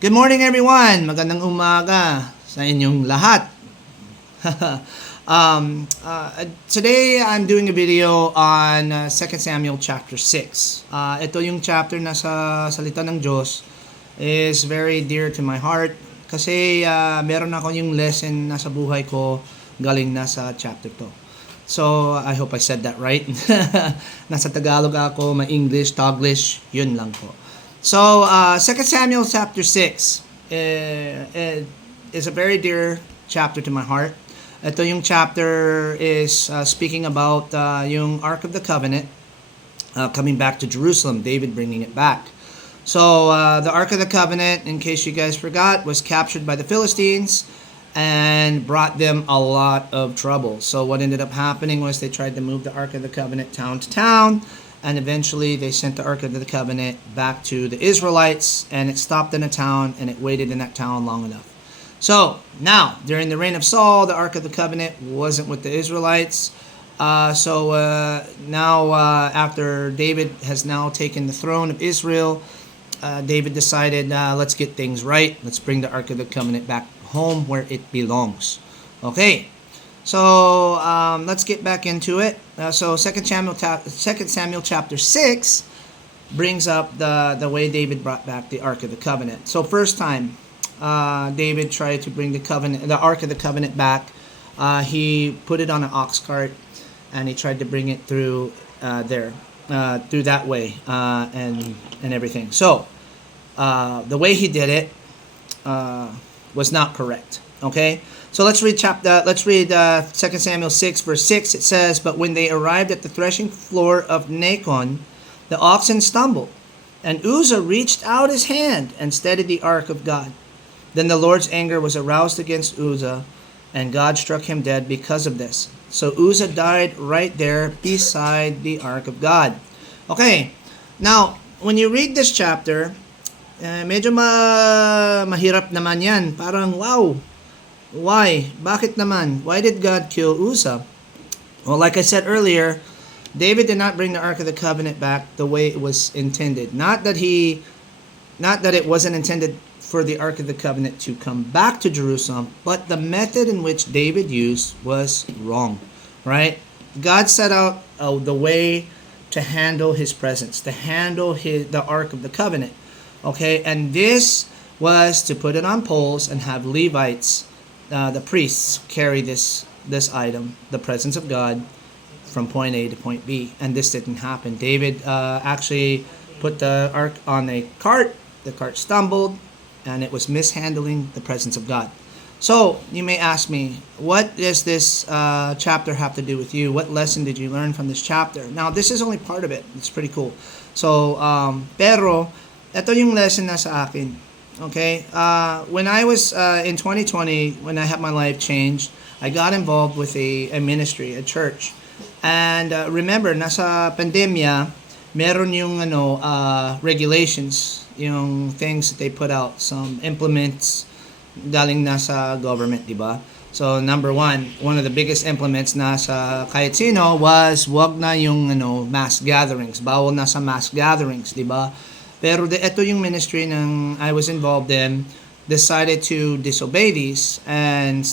Good morning everyone! Magandang umaga sa inyong lahat. Today I'm doing a video on 2 Samuel chapter 6. Ito yung chapter na sa salita ng Diyos is very dear to my heart kasi meron ako yung lesson na sa buhay ko galing na sa chapter to. So, I hope I said that right. Nasa Tagalog ako, ma-English, Taglish, yun lang po. So, 2 Samuel chapter 6 is a very dear chapter to my heart. Ito yung chapter is speaking about yung Ark of the Covenant coming back to Jerusalem, David bringing it back. So, the Ark of the Covenant, in case you guys forgot, was captured by the Philistines and brought them a lot of trouble. So, what ended up happening was they tried to move the Ark of the Covenant town to town. And eventually, they sent the Ark of the Covenant back to the Israelites, and it stopped in a town, and it waited in that town long enough. So, now, during the reign of Saul, the Ark of the Covenant wasn't with the Israelites. Now, after David has now taken the throne of Israel, David decided, let's get things right. Let's bring the Ark of the Covenant back home where it belongs. Okay. So, let's get back into it. So 2 Samuel chapter 6 brings up the way David brought back the Ark of the Covenant. So first time David tried to bring the Ark of the Covenant back, he put it on an ox cart and he tried to bring it through through that way and everything. So the way he did it was not correct. Okay, so let's read 2 Samuel 6 verse 6. It says, "But when they arrived at the threshing floor of Nacon, the oxen stumbled, and Uzzah reached out his hand and steadied the ark of God. Then the Lord's anger was aroused against Uzzah, and God struck him dead because of this. So Uzzah died right there beside the ark of God." Okay, now when you read this chapter, medyo mahirap naman yan. Parang wow. Why? Bakit naman? Why did God kill Uzzah? Well, like I said earlier, David did not bring the Ark of the Covenant back the way it was intended. Not that it wasn't intended for the Ark of the Covenant to come back to Jerusalem, but the method in which David used was wrong, right? God set out the way to handle his presence, to handle the Ark of the Covenant, okay? And this was to put it on poles and have Levites, the priests, carry this item, the presence of God, from point A to point B. And this didn't happen. David actually put the ark on a cart. The cart stumbled, and it was mishandling the presence of God. So, you may ask me, what does this chapter have to do with you? What lesson did you learn from this chapter? Now, this is only part of it. It's pretty cool. So, pero, ito yung lesson na sa akin. Okay, when I was in 2020, when I had my life changed, I got involved with a ministry, a church. And remember, nasa pandemya, meron yung regulations, yung things that they put out, some implements galing nasa government, di ba? So number one of the biggest implements nasa kahit sino was wag na yung mass gatherings, bawal na sa mass gatherings, di ba? Pero ito yung ministry ng I was involved in decided to disobey these, and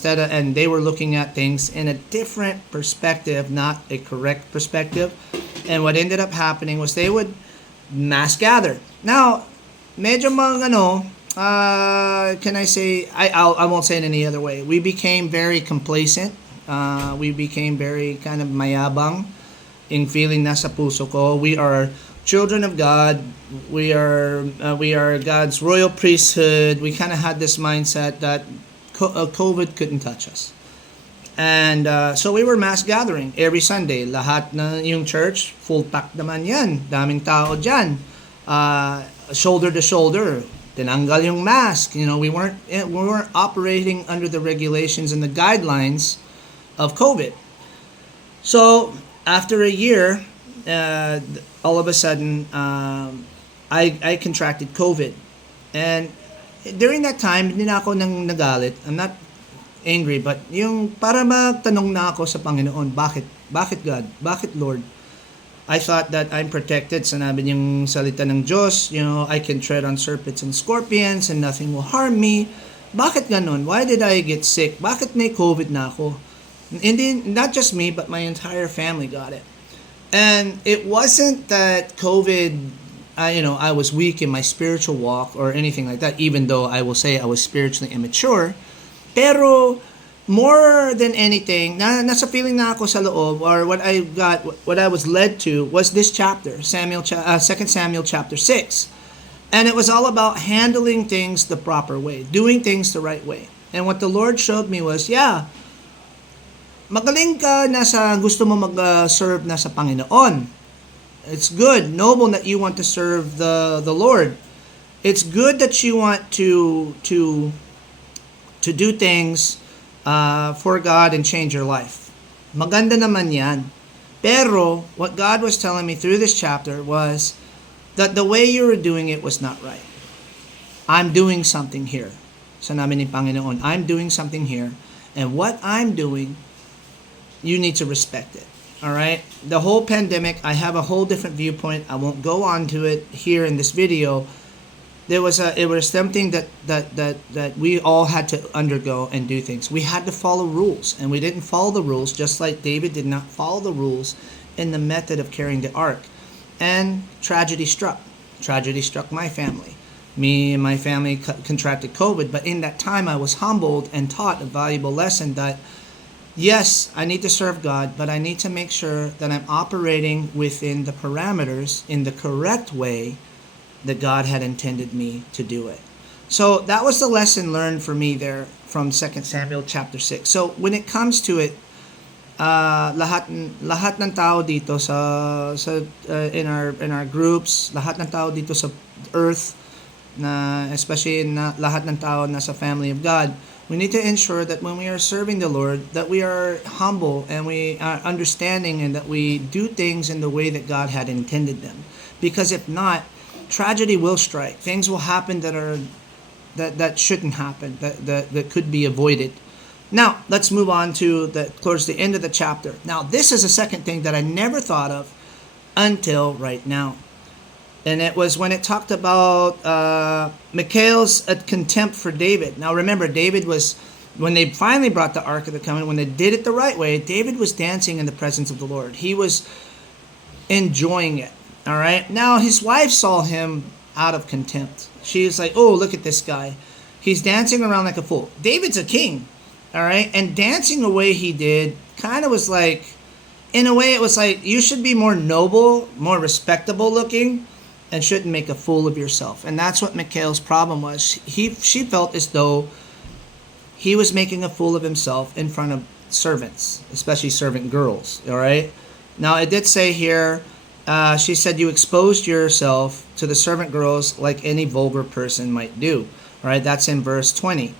they were looking at things in a different perspective, not a correct perspective. And what ended up happening was they would mass gather. Now, medyo can I say, I won't say it any other way. We became very complacent. We became very kind of mayabang in feeling nasa puso ko. We are children of God. We are God's royal priesthood. We kind of had this mindset that COVID couldn't touch us. And so we were mass gathering every Sunday. Lahat na yung church, full pack naman yan. Daming tao dyan. Shoulder to shoulder. Tinanggal yung mask. We weren't operating under the regulations and the guidelines of COVID. So after a year, all of a sudden, I contracted COVID. And during that time, hindi na ako nagalit. I'm not angry, but yung para magtanong na ako sa Panginoon, bakit God? Bakit Lord? I thought that I'm protected. Sanabi niyang salita ng Diyos, I can tread on serpents and scorpions and nothing will harm me. Bakit ganon? Why did I get sick? Bakit may COVID na ako? Hindi, not just me, but my entire family got it. And it wasn't that COVID, I was weak in my spiritual walk or anything like that, even though I will say I was spiritually immature. Pero more than anything, nasa feeling na ako sa loob, or what I was led to was this chapter, 2 Samuel chapter 6. And it was all about handling things the proper way, doing things the right way. And what the Lord showed me was, magaling ka nasa gusto mo mag-serve na sa Panginoon. It's good, noble that you want to serve the Lord. It's good that you want to do things for God and change your life. Maganda naman yan. Pero what God was telling me through this chapter was that the way you were doing it was not right. I'm doing something here. Sa namin ni Panginoon, I'm doing something here. And what I'm doing, you need to respect it. All right? The whole pandemic, I have a whole different viewpoint. I won't go on to it here in this video. It was something that we all had to undergo and do things. We had to follow rules, and we didn't follow the rules, just like David did not follow the rules in the method of carrying the ark. And tragedy struck. Tragedy struck my family. Me and my family contracted COVID, but in that time I was humbled and taught a valuable lesson that yes, I need to serve God, but I need to make sure that I'm operating within the parameters in the correct way that God had intended me to do it. So that was the lesson learned for me there from 2 Samuel chapter 6. So when it comes to it, lahat ng tao dito in our groups, lahat ng tao dito sa earth, na especially lahat ng tao na sa family of God, we need to ensure that when we are serving the Lord, that we are humble and we are understanding and that we do things in the way that God had intended them. Because if not, tragedy will strike. Things will happen that shouldn't happen, that could be avoided. Now, let's move on to towards the end of the chapter. Now, this is a second thing that I never thought of until right now. And it was when it talked about Michal's contempt for David. Now remember, David was, when they finally brought the Ark of the Covenant, when they did it the right way, David was dancing in the presence of the Lord. He was enjoying it. All right. Now his wife saw him out of contempt. She was like, oh, look at this guy. He's dancing around like a fool. David's a king. All right. And dancing the way he did kind of was like, in a way, it was like, you should be more noble, more respectable looking, and shouldn't make a fool of yourself. And that's what Michal's problem was. She felt as though he was making a fool of himself in front of servants, especially servant girls. All right. Now it did say here, she said, you exposed yourself to the servant girls like any vulgar person might do. All right. That's in verse 20.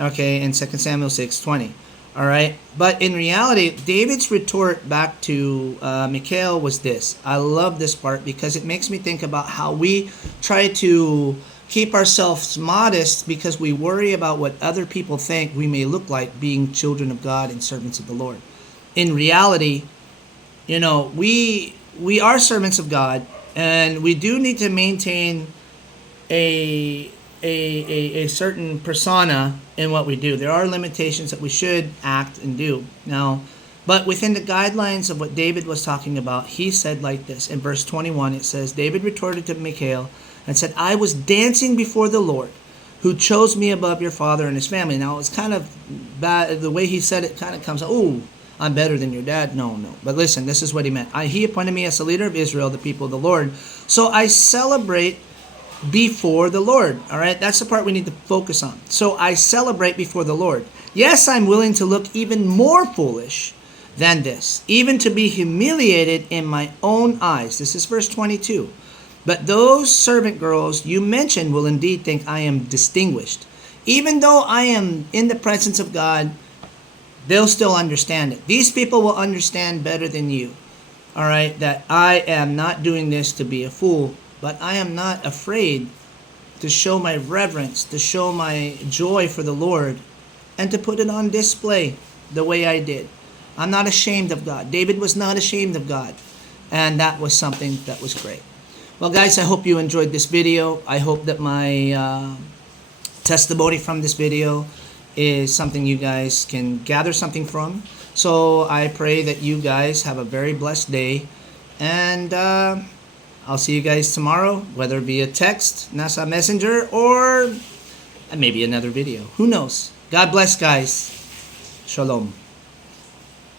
Okay, in 2 Samuel 6:20. All right. But in reality, David's retort back to Michal was this. I love this part because it makes me think about how we try to keep ourselves modest because we worry about what other people think we may look like being children of God and servants of the Lord. In reality, we are servants of God, and we do need to maintain a certain persona in what we do. There are limitations that we should act and do. Now, but within the guidelines of what David was talking about, he said like this. In verse 21, it says, David retorted to Michal and said, I was dancing before the Lord, who chose me above your father and his family. Now, it's kind of bad. The way he said it kind of comes, oh, I'm better than your dad. No. But listen, this is what he meant. He appointed me as the leader of Israel, the people of the Lord. So I celebrate before the Lord. All right, that's the part we need to focus on. So I celebrate before the Lord. Yes, I'm willing to look even more foolish than this, even to be humiliated in my own eyes. This is verse 22. But those servant girls you mentioned will indeed think I am distinguished. Even though I am in the presence of God, they'll still understand it. These people will understand better than you. All right, that I am not doing this to be a fool, but I am not afraid to show my reverence, to show my joy for the Lord, and to put it on display the way I did. I'm not ashamed of God. David was not ashamed of God. And that was something that was great. Well, guys, I hope you enjoyed this video. I hope that my testimony from this video is something you guys can gather something from. So I pray that you guys have a very blessed day. And I'll see you guys tomorrow, whether via text, nasa messenger, or maybe another video. Who knows? God bless, guys. Shalom.